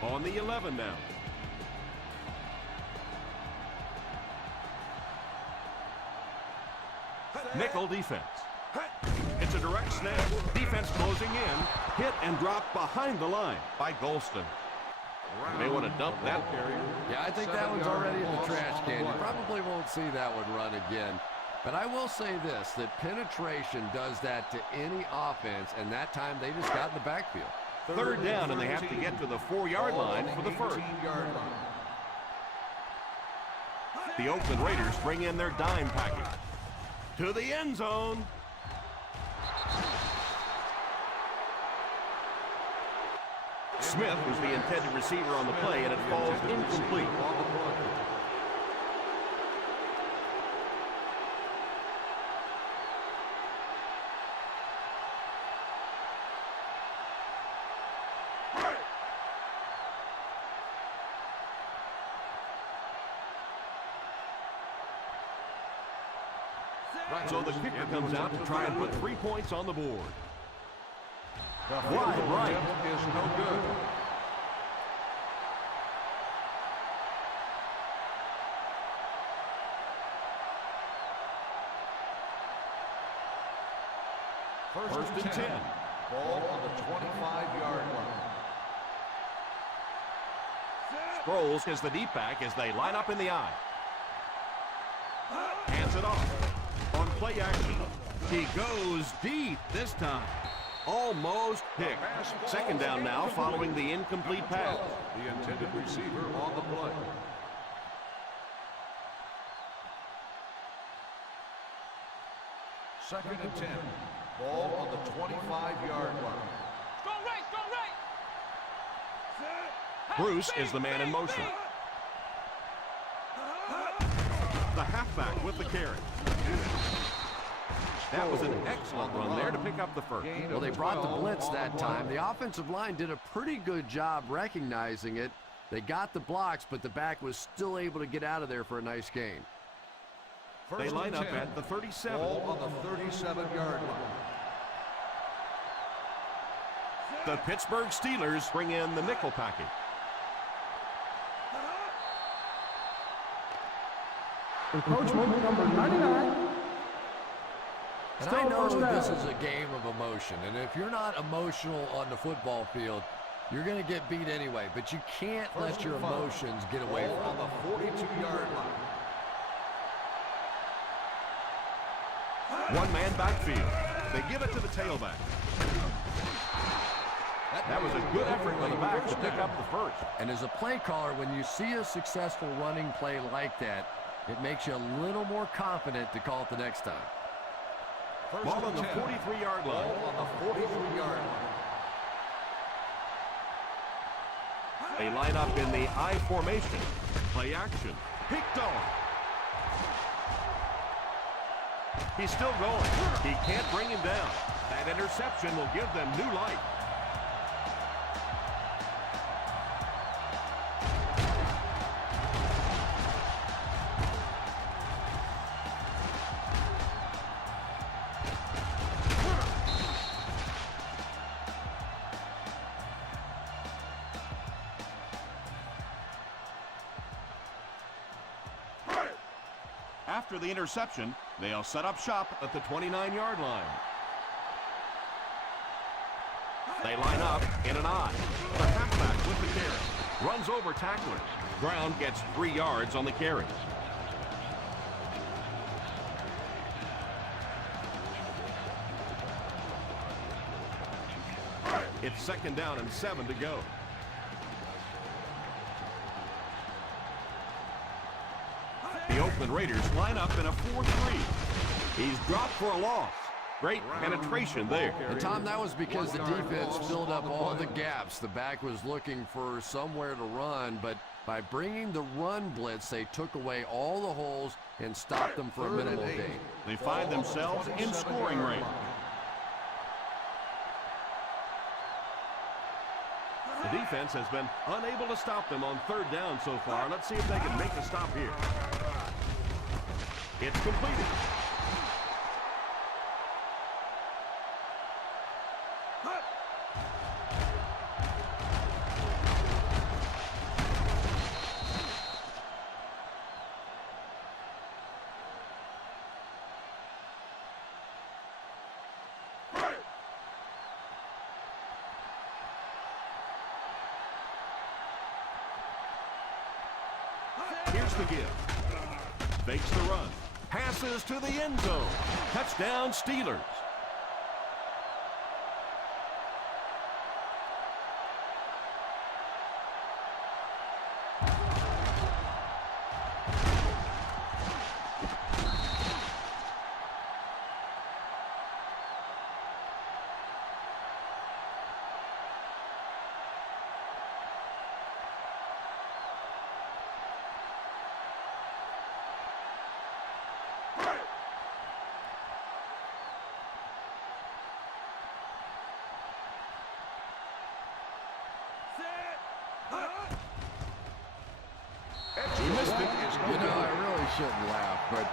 On the 11 now. Nickel defense. It's a direct snap. Defense closing in. Hit and drop behind the line by Golston. May want to dump that carrier. Yeah, I think that one's already in the trash can. You probably won't see that one run again. But I will say this, that penetration does that to any offense, and that time they just got in the backfield. Third down, and they have to get to the 4-yard line for the first. The Oakland Raiders bring in their dime package. To the end zone. Smith was the intended receiver on the play, and it falls incomplete. So the kicker comes out to try and put 3 points on the board. Wide right is no good. First and 10. Ball on the 25-yard line. Sproles is the deep back as they line up in the I. Hands it off. On play action, he goes deep this time. Almost picked. Second down now following the incomplete pass. The intended receiver on the play. Second and 10. Ball on the 25-yard line. Go right, go right. Bruce is the man in motion. The halfback with the carry. That was an excellent run there to pick up the first. Well, they brought the blitz that time. The offensive line did a pretty good job recognizing it. They got the blocks, but the back was still able to get out of there for a nice gain. They line up at the 37. Ball on the 37-yard line. The Pittsburgh Steelers bring in the nickel package. Encroachment number 99. And I know this is a game of emotion, and if you're not emotional on the football field, you're going to get beat anyway, but you can't let your emotions get away from you. On the 42-yard line. One-man backfield. They give it to the tailback. That was a good effort by the back to pick up the first. And as a play caller, when you see a successful running play like that, it makes you a little more confident to call it the next time. Ball on the 43-yard line. Ball on the 43-yard line. They line up in the I formation. Play action. Picked off. He's still going. He can't bring him down. That interception will give them new life. After the interception, they'll set up shop at the 29-yard line. They line up in an I. The halfback with the carry. Runs over tacklers. Brown gets 3 yards on the carry. It's second down and 7 to go. The Oakland Raiders line up in a 4-3. He's dropped for a loss. Great penetration there. And Tom, that was because the defense filled up all the gaps. The back was looking for somewhere to run, but by bringing the run blitz, they took away all the holes and stopped them for a minimal gain. They find themselves in scoring range. The defense has been unable to stop them on third down so far. Let's see if they can make the stop here. It's completed. Here's the give. Fakes the run. Passes to the end zone. Touchdown, Steelers. You know, I really shouldn't laugh, but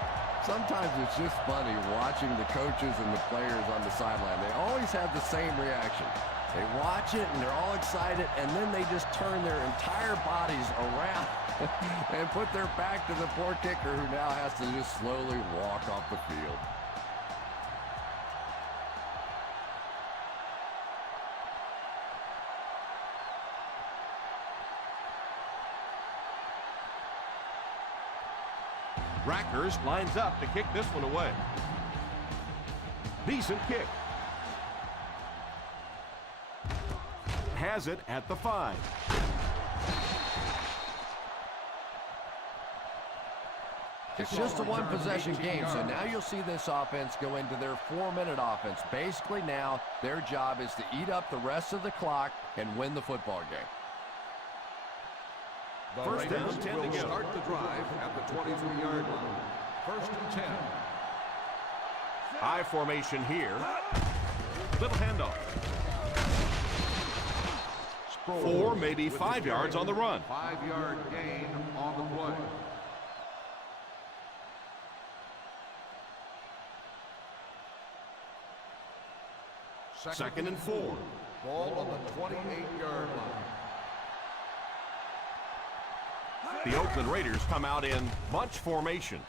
sometimes it's just funny watching the coaches and the players on the sideline. They always have the same reaction. They watch it and they're all excited, and then they just turn their entire bodies around and put their back to the poor kicker, who now has to just slowly walk off the field. Rackers lines up to kick this one away. Decent kick. Has it at the 5. It's just a one-possession game, so now you'll see this offense go into their 4-minute offense. Basically now, their job is to eat up the rest of the clock and win the football game. First down, 10 to go. Start the drive at the 23-yard line. First and 10. High formation here. Little handoff. 4, maybe 5 yards on the run. 5-yard gain on the play. Second and 4. Ball on the 28-yard line. The Oakland Raiders come out in bunch formation.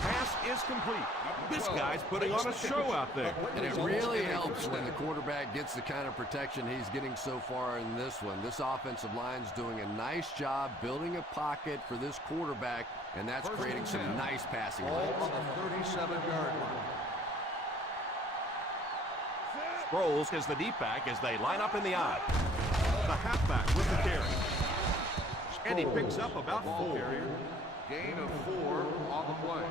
Pass is complete. This guy's putting on a show out there. And it really helps when the quarterback gets the kind of protection he's getting so far in this one. This offensive line's doing a nice job building a pocket for this quarterback, and that's creating some nice passing Ball lanes. on the 37-yard line. Sproles is the deep back as they line up in the I. The halfback with the carry. And he picks up about 4. Gain of 4 on the play.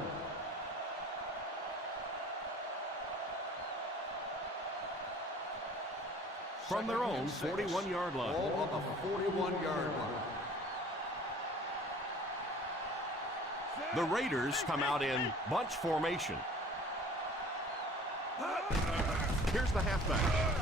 From their own 41-yard line. Ball on the 41-yard line. The Raiders come out in bunch formation. Here's the halfback.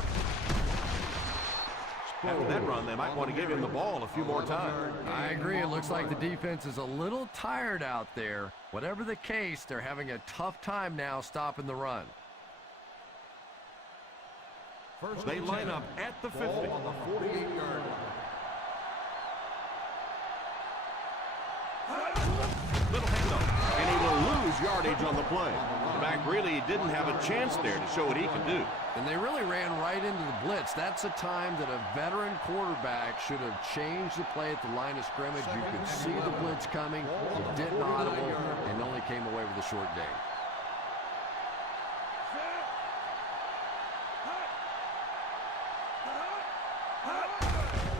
After that run, they might want to give him the ball a few more times. I agree. It looks like the defense is a little tired out there. Whatever the case, they're having a tough time now stopping the run. They line up at the 50. Ball on the 48-yard line. Little handoff, and he will lose yardage on the play. The back really didn't have a chance there to show what he could do. And they really ran right into the blitz. That's a time that a veteran quarterback should have changed the play at the line of scrimmage. You could see the blitz coming. It didn't audible and only came away with a short gain.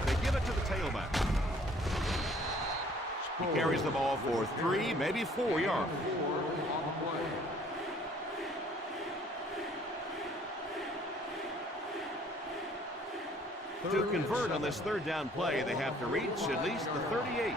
They give it to the tailback. He carries the ball for 3, maybe 4 yards. To convert on this third down play, they have to reach at least the 38.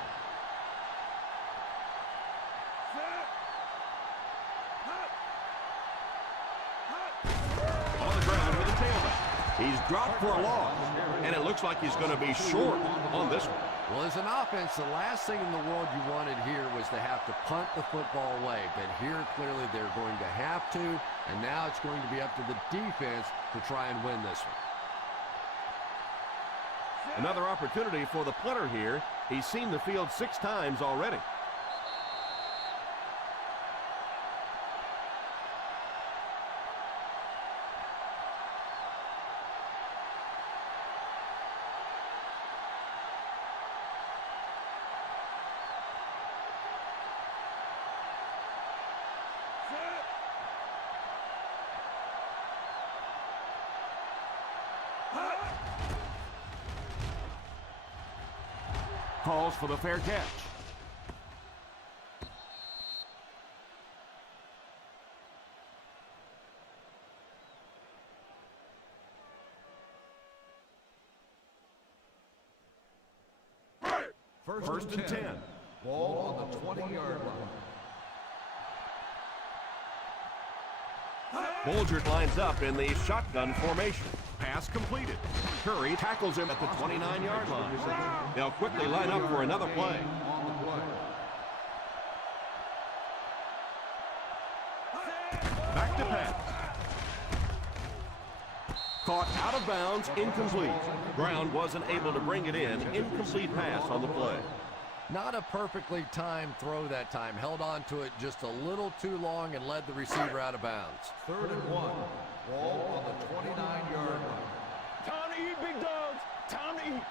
On the ground with a tailback. He's dropped for a loss, and it looks like he's going to be short on this one. Well, as an offense, the last thing in the world you wanted here was to have to punt the football away. But here, clearly, they're going to have to, and now it's going to be up to the defense to try and win this one. Another opportunity for the punter here. He's seen the field 6 times already. Calls for the fair catch. First and 10. Ball on the 20-yard line. Bulgert lines up in the shotgun formation. Pass completed. Curry tackles him at the 29-yard line. They'll quickly line up for another play. On the play. Back to pass. Caught out of bounds, incomplete. Brown wasn't able to bring it in. Incomplete pass on the play. Not a perfectly timed throw that time. Held on to it just a little too long and led the receiver out of bounds. 3rd and 1. Ball on the 29-yard line. Time to eat, big dogs. Time to eat.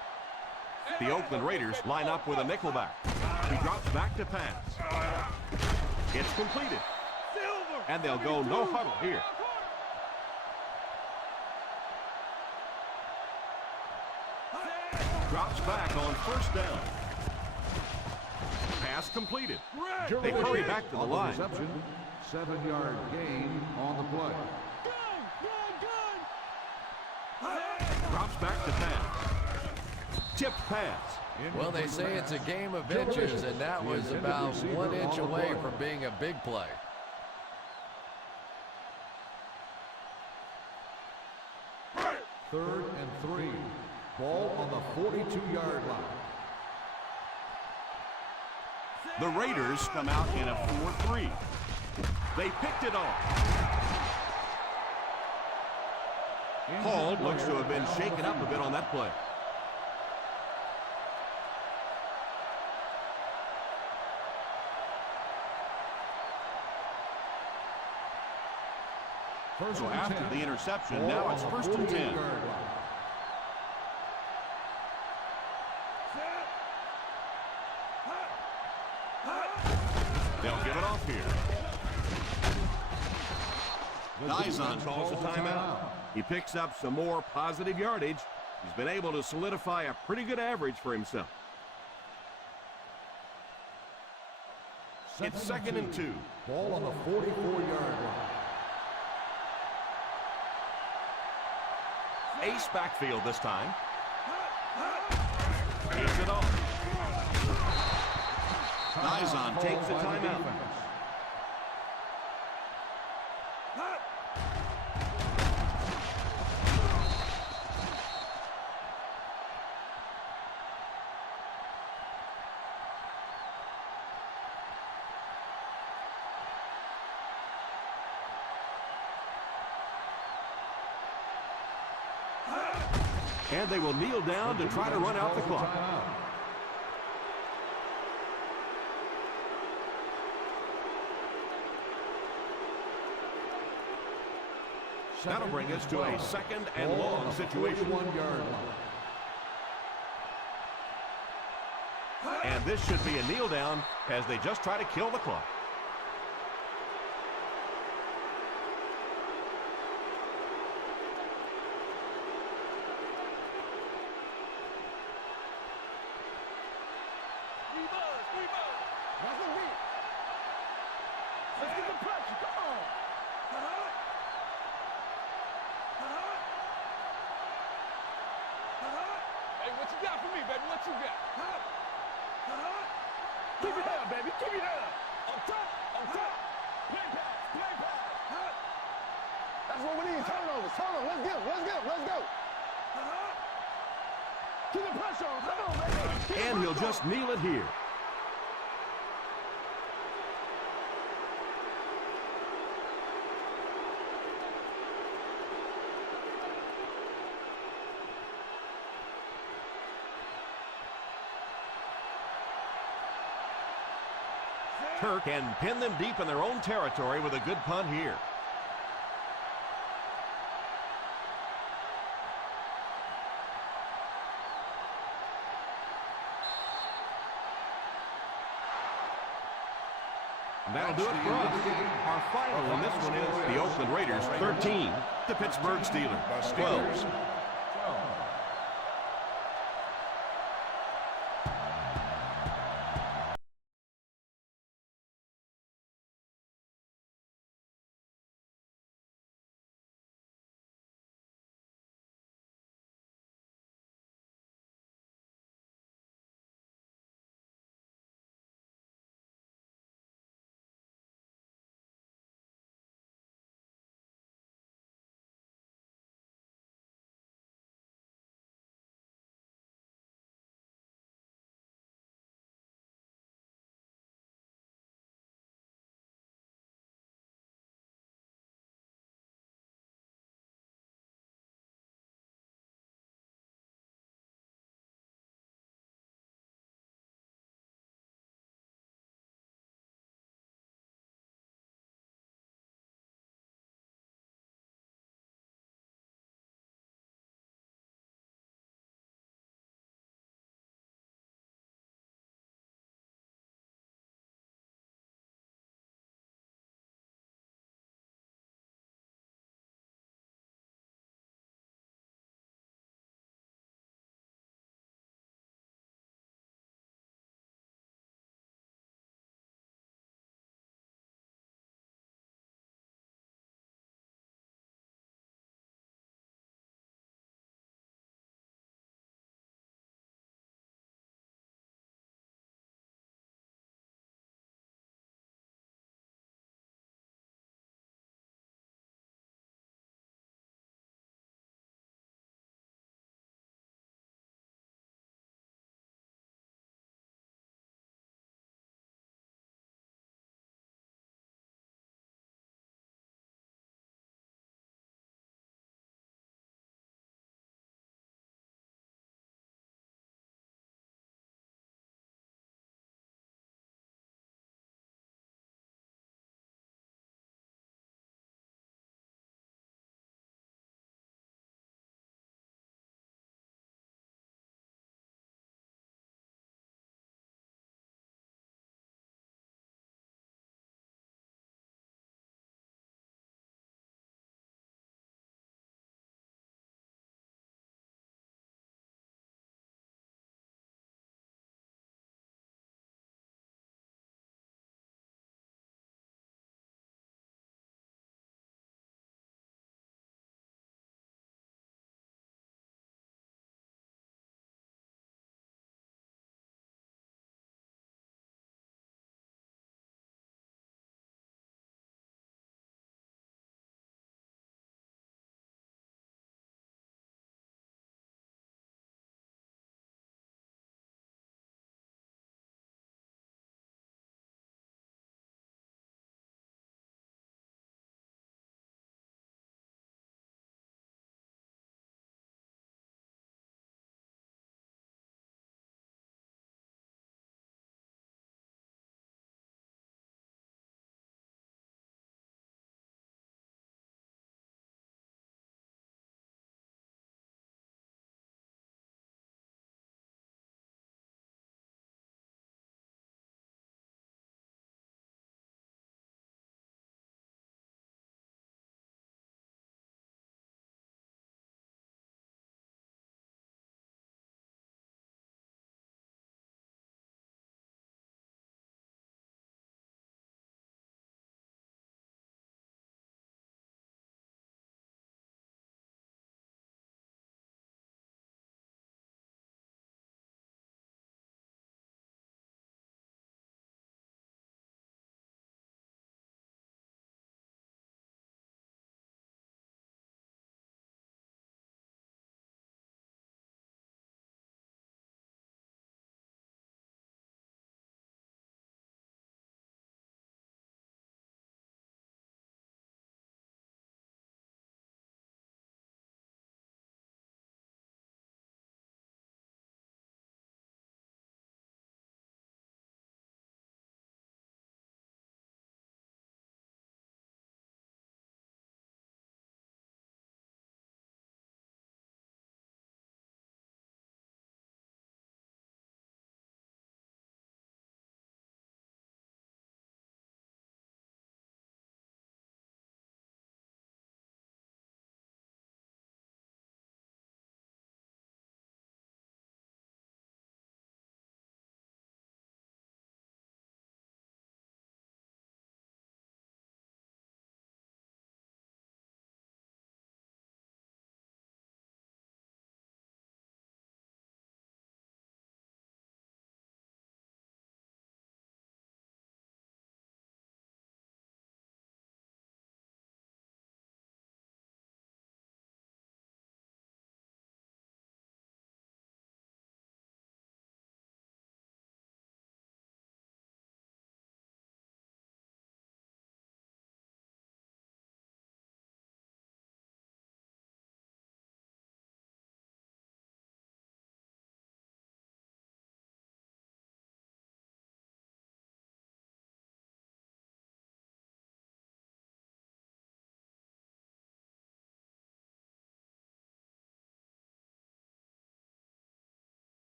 The Oakland Raiders line up with a nickelback. He drops back to pass. It's completed. And they'll go no huddle here. Drops back on first down. Pass completed. They hurry back to the line. Reception. 7-yard gain on the play. Drops back to pass. Tipped pass. Well, they say it's a game of inches, and that was about 1 inch away from being a big play. Third and 3. Ball on the 42-yard line. The Raiders come out in a 4-3. They picked it off. Hall looks to have been shaken up a bit on that play. So after the interception, now it's 1st and 10. They'll give it off here. Dyson calls a timeout. He picks up some more positive yardage. He's been able to solidify a pretty good average for himself. It's 2nd and 2. Ball on the 44-yard line. Ace backfield this time. Gets it off. Dyson takes a timeout. And they will kneel down to try to run out the clock. That'll bring us to a 2nd and long situation. And this should be a kneel down as they just try to kill the clock. What you got for me, baby? What you got? Keep your head up, baby. Keep your head up. On top. On top. Play pass. Play pass. That's what we need. Turnovers. Turnovers. Let's go. Let's go. Let's go. Keep the pressure on. Come on, baby. And he'll just kneel it here. Kirk can pin them deep in their own territory with a good punt here. That'll do it for us. Our final in this one is the Oakland Raiders 13, the Pittsburgh Steelers 12.